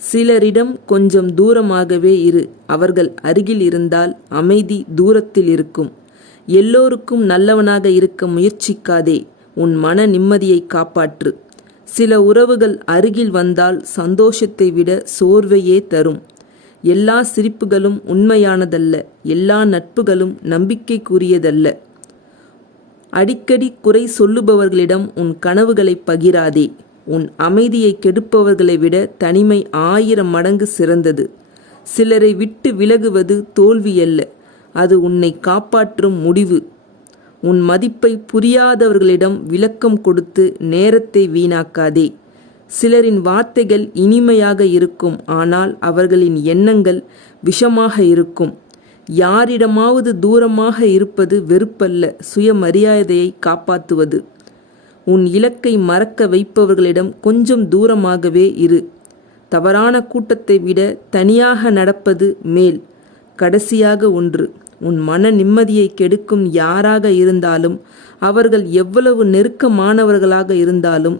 சிலரிடம் கொஞ்சம் தூரமாகவே இரு. அவர்கள் அருகில் இருந்தால் அமைதி தூரத்தில் இருக்கும். எல்லோருக்கும் நல்லவனாக இருக்க முயற்சிக்காதே. உன் மன நிம்மதியை காப்பாற்று. சில உறவுகள் அருகில் வந்தால் சந்தோஷத்தை விட சோர்வையே தரும். எல்லா சிரிப்புகளும் உண்மையானதல்ல. எல்லா நட்புகளும் நம்பிக்கைக்குரியதல்ல. அடிக்கடி குறை சொல்லுபவர்களிடம் உன் கனவுகளை பகிராதே. உன் அமைதியை கெடுப்பவர்களை விட தனிமை 1000 மடங்கு சிறந்தது. சிலரை விட்டு விலகுவது தோல்வியல்ல, அது உன்னை காப்பாற்றும் முடிவு. உன் மதிப்பை புரியாதவர்களிடம் விளக்கம் கொடுத்து நேரத்தை வீணாக்காதே. சிலரின் வார்த்தைகள் இனிமையாக இருக்கும், ஆனால் அவர்களின் எண்ணங்கள் விஷமாக இருக்கும். யாரிடமாவது தூரமாக இருப்பது வெறுப்பல்ல, சுயமரியாதையை காப்பாற்றுவது. உன் இலக்கை மறக்க வைப்பவர்களிடம் கொஞ்சம் தூரமாகவே இரு. தவறான கூட்டத்தை விட தனியாக நடப்பது மேல். கடைசியாக ஒன்று, உன் மன நிம்மதியை கெடுக்கும் யாராக இருந்தாலும், அவர்கள் எவ்வளவு நெருக்கமானவர்களாக இருந்தாலும்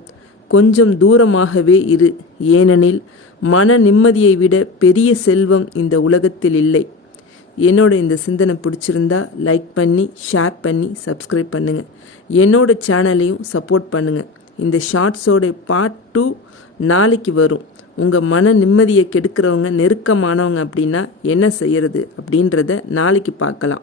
கொஞ்சம் தூரமாகவே இரு. ஏனெனில் மன நிம்மதியை விட பெரிய செல்வம் இந்த உலகத்தில் இல்லை. என்னோட இந்த சிந்தனை பிடிச்சிருந்தா லைக் பண்ணி, ஷேர் பண்ணி, சப்ஸ்கிரைப் பண்ணுங்கள். என்னோட சேனலையும் சப்போர்ட் பண்ணுங்கள். இந்த ஷார்ட்ஸோட பார்ட் 2 நாளைக்கு வரும். உங்கள் மன நிம்மதியை கெடுக்கிறவங்க நெருக்கமானவங்க அப்படின்னா என்ன செய்யறது அப்படின்றத நாளைக்கு பார்க்கலாம்.